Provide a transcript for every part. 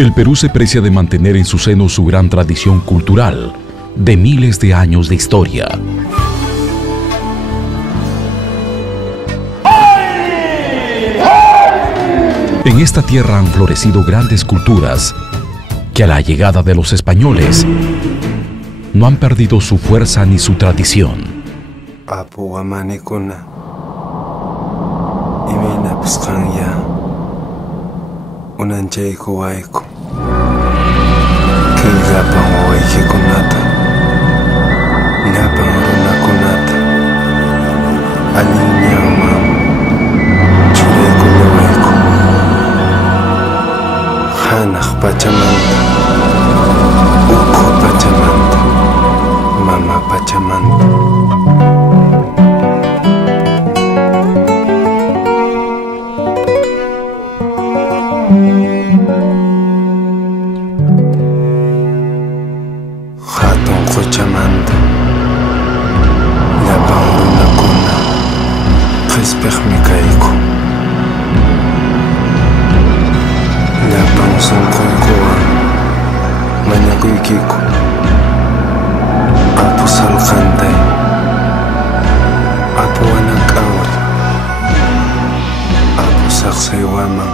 El Perú se precia de mantener en su seno su gran tradición cultural de miles de años de historia. En esta tierra han florecido grandes culturas que a la llegada de los españoles no han perdido su fuerza ni su tradición. Apu amanikuna imina pisqanya unanchayku wayku killapan wayhikunata llapan runakunata allinñanman churaykulla wayku hanaq pachamanta ukhu pachamanta mama pachamanta. Hatun quchamanta llapan runakuna qispiqmi kayku llapan sunquykuwan mañakuykiku apu salqantay apu wanak'awri apu saqsaywaman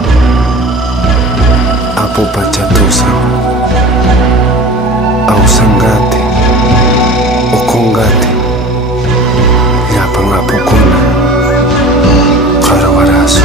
apu pachatusan awsangati ukungati llapan apukuna qarwarasun.